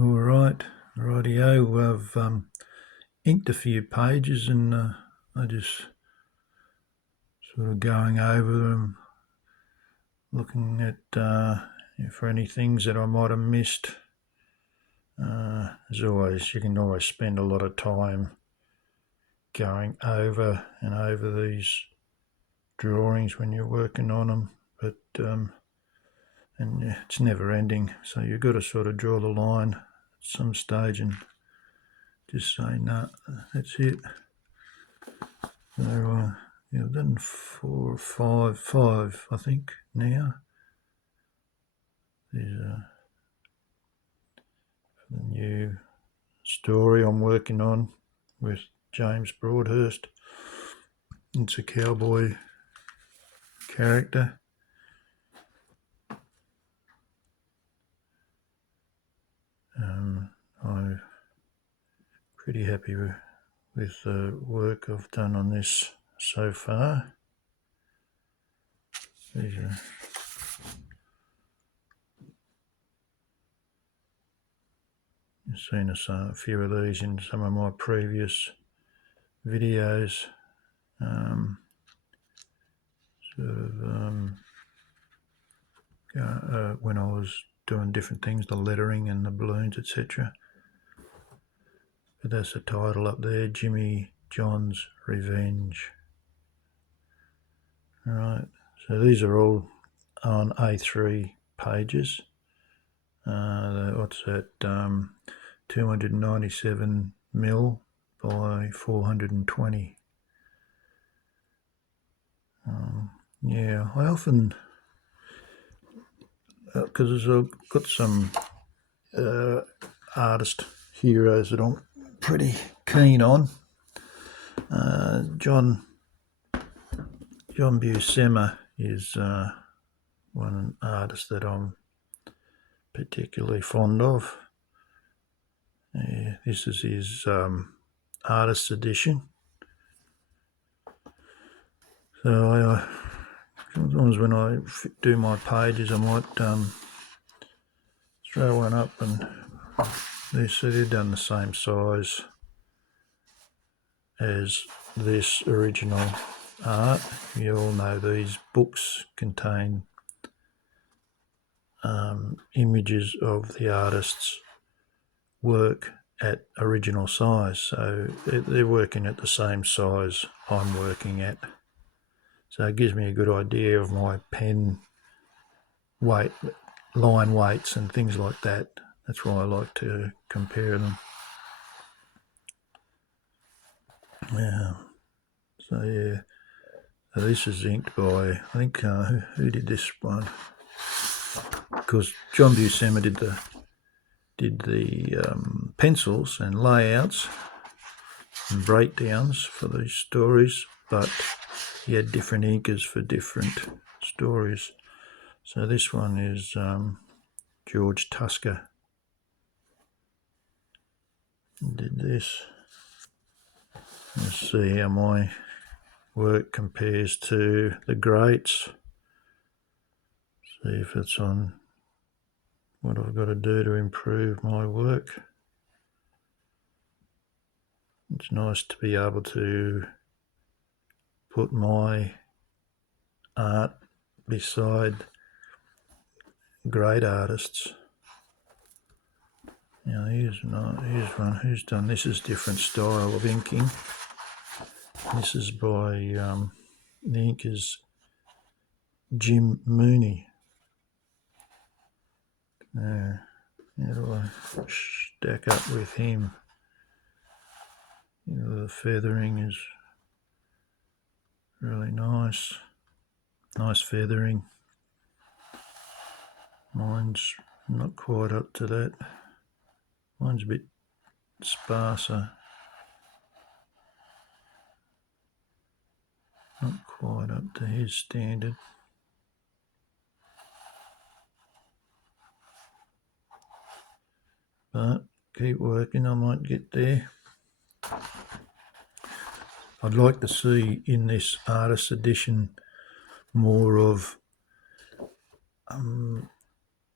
Alright, rightio. I've inked a few pages and I just sort of going over them, looking at for any things that I might have missed. As always, you can always spend a lot of time going over and over these drawings when you're working on them, but and it's never ending, so you've got to sort of draw the line at some stage and just say, no, that's it. So I've done 4 or 5 I think now. There's the new story I'm working on with James Broadhurst. It's a cowboy character. I'm pretty happy with the work I've done on this so far. These are You've seen a few of these in some of my previous videos. When I was doing different things, the lettering and the balloons, etc. But that's the title up there, Jimmy John's Revenge. Alright, so these are all on A3 pages. What's that? 297 mil by 420. Yeah, I often, because I've got some artist heroes that I'm pretty keen on. John Buscema is one artist that I'm particularly fond of. This is his artist edition. So sometimes when I do my pages, I might throw one up, and they're done the same size as this original art. You all know these books contain images of the artist's work at original size, so they're working at the same size I'm working at. So it gives me a good idea of my pen weight, line weights and things like that. That's why I like to compare them. Yeah. So yeah, so this is inked by, I think, who did this one? Because John Buscema did the pencils and layouts and breakdowns for these stories, but he had different inkers for different stories. So this one is George Tusker did this. Let's see how my work compares to the greats. See if it's on what I've got to do to improve my work. It's nice to be able to put my art beside great artists. Now here's one who's done, this is different style of inking. This is by, the ink is Jim Mooney. How do I stack up with him? The feathering is really nice. Nice feathering. Mine's not quite up to that. Mine's a bit sparser. Not quite up to his standard. But keep working, I might get there. I'd like to see in this artist edition more of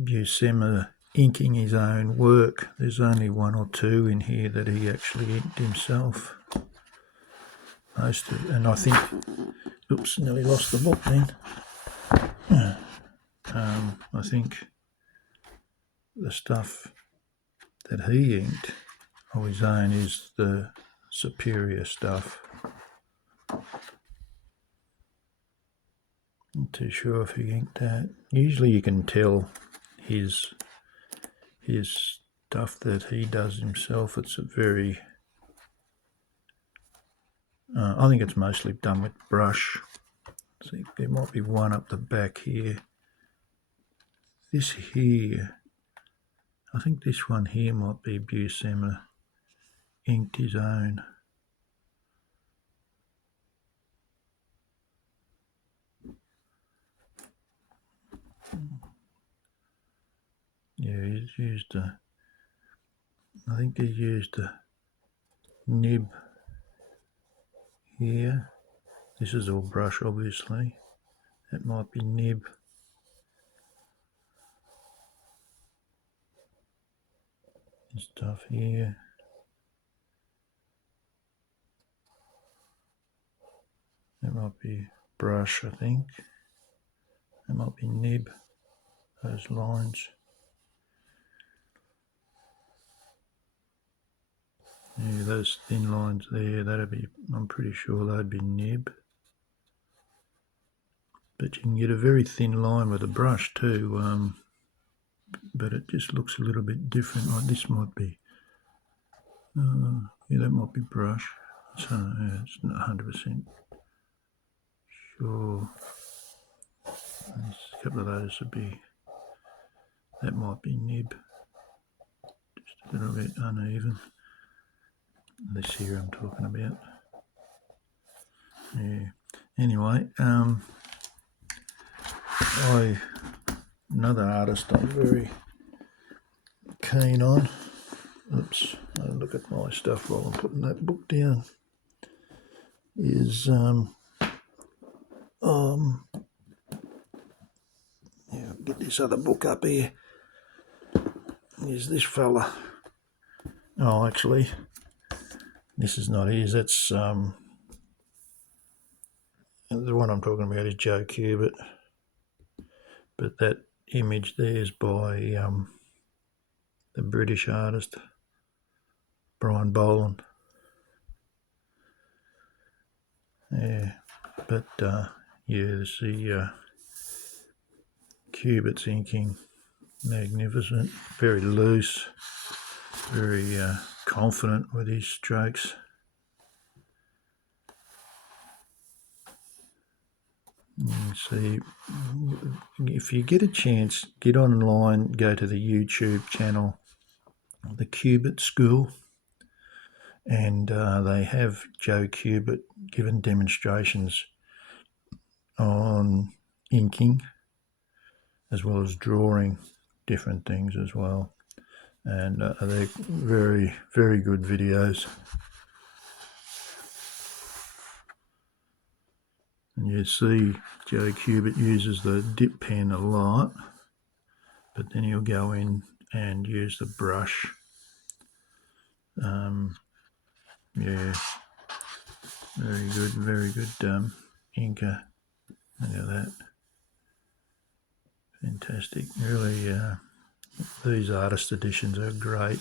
Buscema inking his own work. There's only one or two in here that he actually inked himself. Most of, and I think, oops, nearly lost the book then. I think the stuff that he inked of his own is the superior stuff. Not too sure if he inked that. Usually you can tell his stuff that he does himself. It's a very, I think it's mostly done with brush. See, there might be one up the back here. This here, I think this one here might be Buscema inked his own. Yeah, he's used a, I think he used a nib here. This is all brush, obviously. That might be nib. And stuff here. That might be brush, I think. That might be nib, those lines. Yeah, those thin lines there, that'd be, I'm pretty sure that'd be nib. But you can get a very thin line with a brush too, but it just looks a little bit different. Like this might be, yeah, that might be brush. So yeah, it's not 100% sure. A couple of those would be, that might be nib. Just a little bit uneven. This here I'm talking about. Yeah. Anyway, another artist I'm very keen on. Oops, I'll look at my stuff while I'm putting that book down. Is yeah, get this other book up here. Is this fella? Oh, actually, this is not his. That's the one I'm talking about is Joe Kubert. But that image there is by the British artist Brian Boland. Yeah, but yeah, see Kubert's inking, magnificent, very loose, very confident with his strokes. You see, if you get a chance, get online, go to the YouTube channel, the Kubert School, and they have Joe Kubert giving demonstrations on inking as well as drawing different things as well, and they're very, very good videos. And you see Joe Kubert uses the dip pen a lot, but then he'll go in and use the brush. Yeah, very good inker. Look at that. Fantastic. Really, these artist editions are a great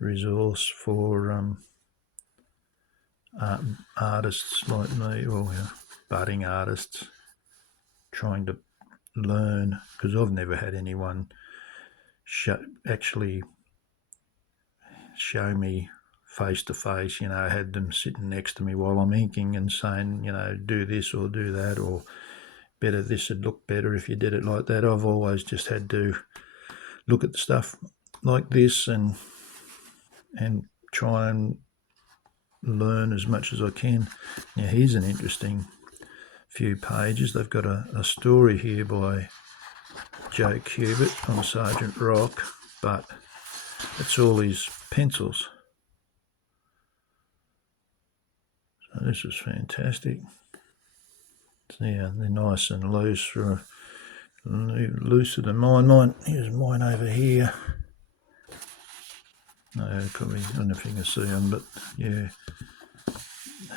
resource for artists like me, or budding artists trying to learn, because I've never had anyone actually show me face to face. I had them sitting next to me while I'm inking and saying, do this or do that, or better, this would look better if you did it like that. I've always just had to look at the stuff like this and try and learn as much as I can. Now here's an interesting few pages. They've got a story here by Joe Kubert on Sergeant Rock, but it's all his pencils. So this is fantastic. So yeah, they're nice and loose for even looser than mine. Here's mine over here. No, probably, I don't know if you can see them, but yeah,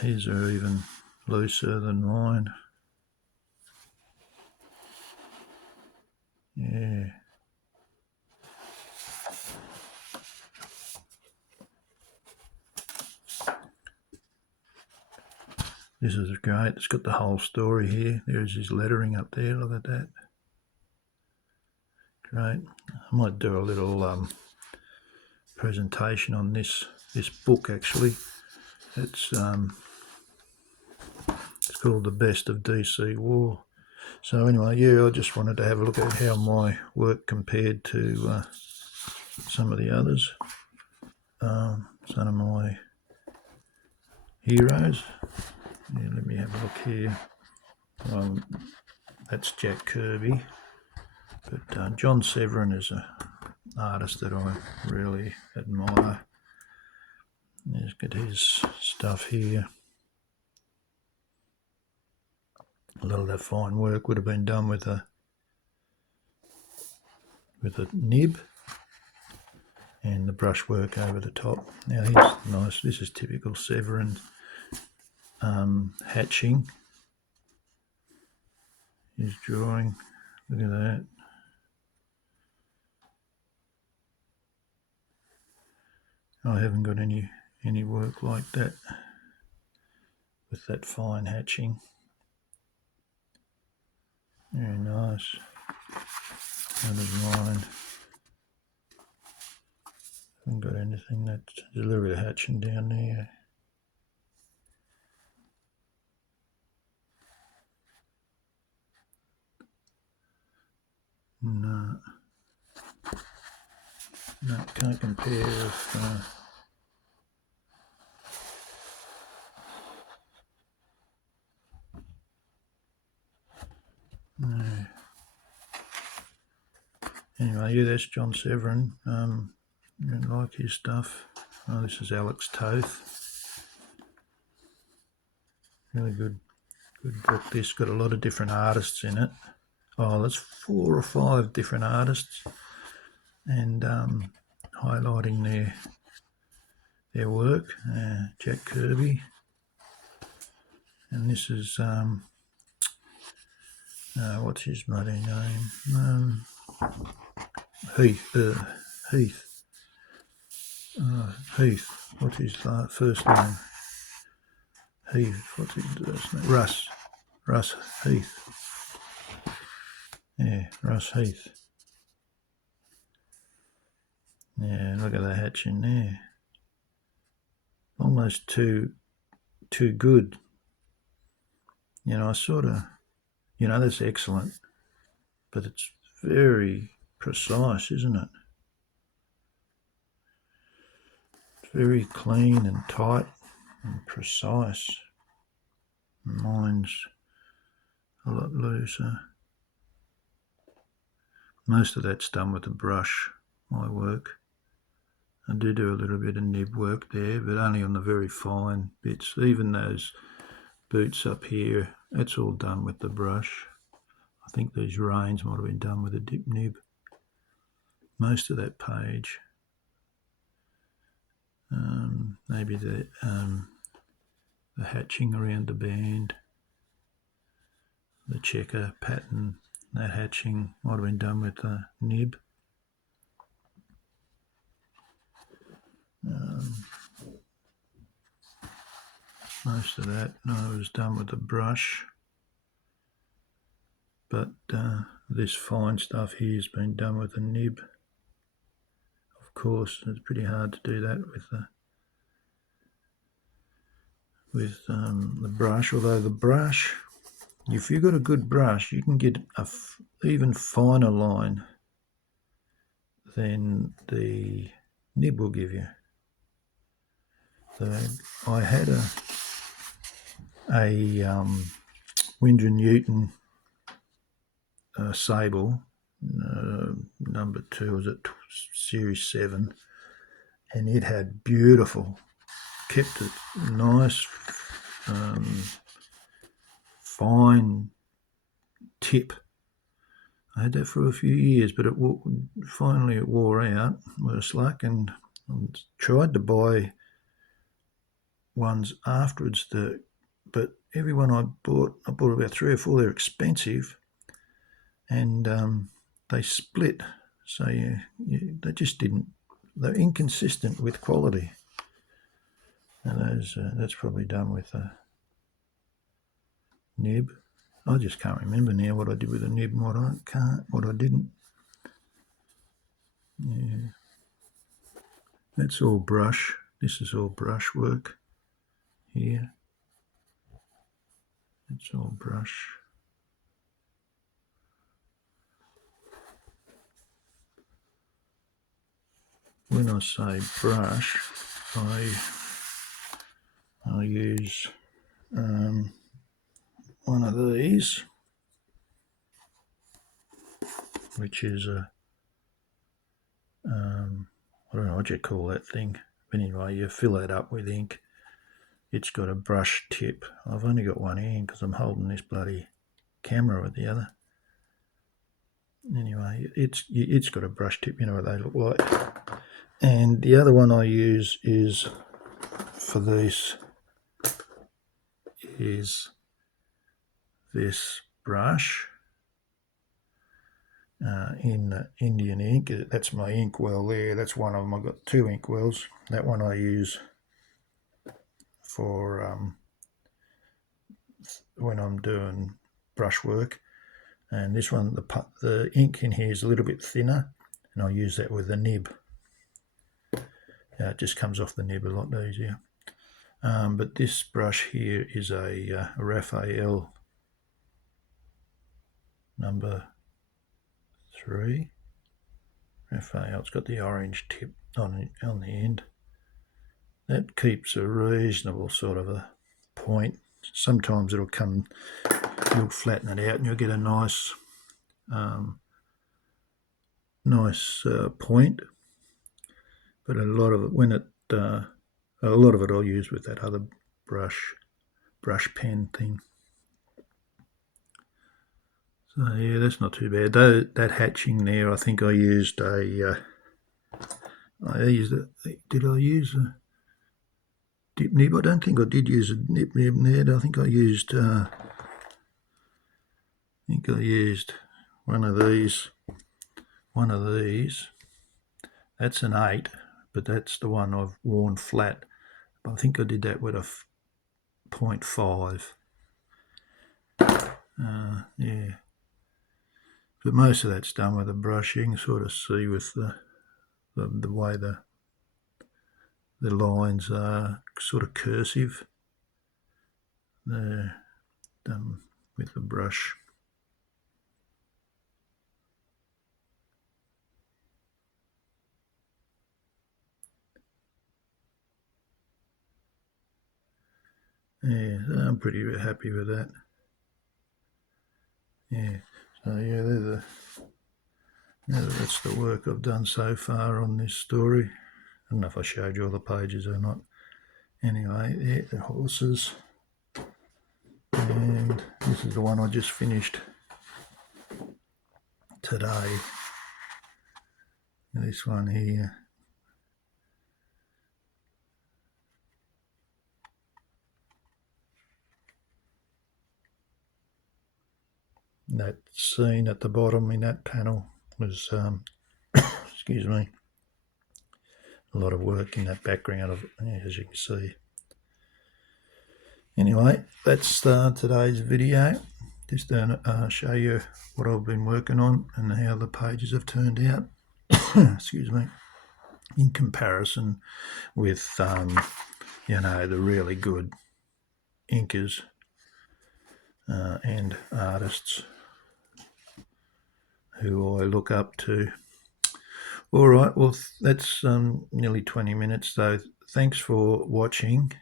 his are even looser than mine. Yeah. This is great. It's got the whole story here. There's his lettering up there. Look at that. Great. I might do a little presentation on this book actually. It's called The Best of DC War. So anyway, yeah, I just wanted to have a look at how my work compared to some of the others. Some of my heroes. Yeah, let me have a look here. That's Jack Kirby. But John Severin is an artist that I really admire. Let's get his stuff here. A lot of that fine work would have been done with a nib and the brushwork over the top. Now here's nice. This is typical Severin hatching. His drawing. Look at that. I haven't got any work like that with that fine hatching. Very nice. That is mine. Haven't got anything. That's a little bit of hatching down there. No, can't compare with. No. Anyway, yeah, that's John Severin. I like his stuff. Oh, this is Alex Toth. Really good book. This got a lot of different artists in it. Oh, that's 4 or 5 different artists, and highlighting their work. Jack Kirby, and this is what's his bloody name? Heath. Heath. What's his first name? Heath. What's his first name? Russ Heath. Yeah, Russ Heath. Yeah, look at the hatching there. Almost too good. You know, I sort of, that's excellent, but it's very precise, isn't it? It's very clean and tight and precise. Mine's a lot looser. Most of that's done with a brush, my work. I do a little bit of nib work there, but only on the very fine bits. Even those boots up here, that's all done with the brush. I think these reins might have been done with a dip nib. Most of that page. Maybe the hatching around the band, the checker pattern, that hatching might have been done with a nib. Most of that was done with a brush, but this fine stuff here has been done with a nib. Of course, it's pretty hard to do that with the brush, although the brush, if you've got a good brush, you can get a even finer line than the nib will give you. So I had a Winsor Newton sable, number 2, was it series 7, and it had beautiful, kept it nice, fine tip, I had that for a few years, but finally it wore out, worse luck, and I tried to buy ones afterwards, but every one I bought about 3 or 4. They're expensive, and they split. So they just didn't. They're inconsistent with quality. And that's probably done with a nib. I just can't remember now what I did with the nib and what I didn't. Yeah, that's all brush. This is all brush work here. It's all brush. When I say brush, I use one of these, which is a I don't know what you call that thing. But anyway, you fill it up with ink. It's got a brush tip. I've only got one hand because I'm holding this bloody camera with the other. Anyway, it's got a brush tip. You know what they look like. And the other one I use is for this is this brush in Indian ink. That's my ink well there. That's one of them. I've got 2 ink wells. That one I use for when I'm doing brush work, and this one, the ink in here is a little bit thinner, and I use that with the nib. It just comes off the nib a lot easier. But this brush here is a Raphael number 3. Raphael. It's got the orange tip on the end. That keeps a reasonable sort of a point. Sometimes you'll flatten it out and you'll get a nice point. But a lot of it I'll use with that other brush pen thing. So yeah, that's not too bad. That hatching there, I think I used did I use a dip nib? I don't think I did use a dip nib there. I think I used one of these. That's an 8, but that's the one I've worn flat. I think I did that with a 0.5. Yeah. But most of that's done with a brush. You can sort of see with the way the lines are sort of cursive. They're done with the brush. Yeah, I'm pretty happy with that. Yeah, so yeah, that's the work I've done so far on this story. I don't know if I showed you all the pages or not. Anyway, yeah, the horses. And this is the one I just finished today. This one here. That scene at the bottom in that panel was, excuse me, a lot of work in that background, as you can see. Anyway, that's today's video. Just to show you what I've been working on and how the pages have turned out. Excuse me. In comparison with, the really good inkers and artists who I look up to. All right, well, that's nearly 20 minutes, so thanks for watching.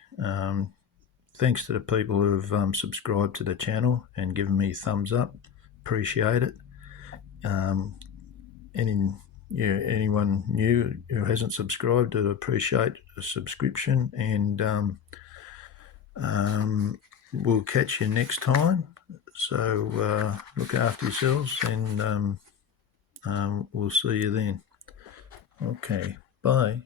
Thanks to the people who have subscribed to the channel and given me thumbs up. Appreciate it. Anyone new who hasn't subscribed, I'd appreciate a subscription, and we'll catch you next time. So look after yourselves, and we'll see you then. Okay, bye.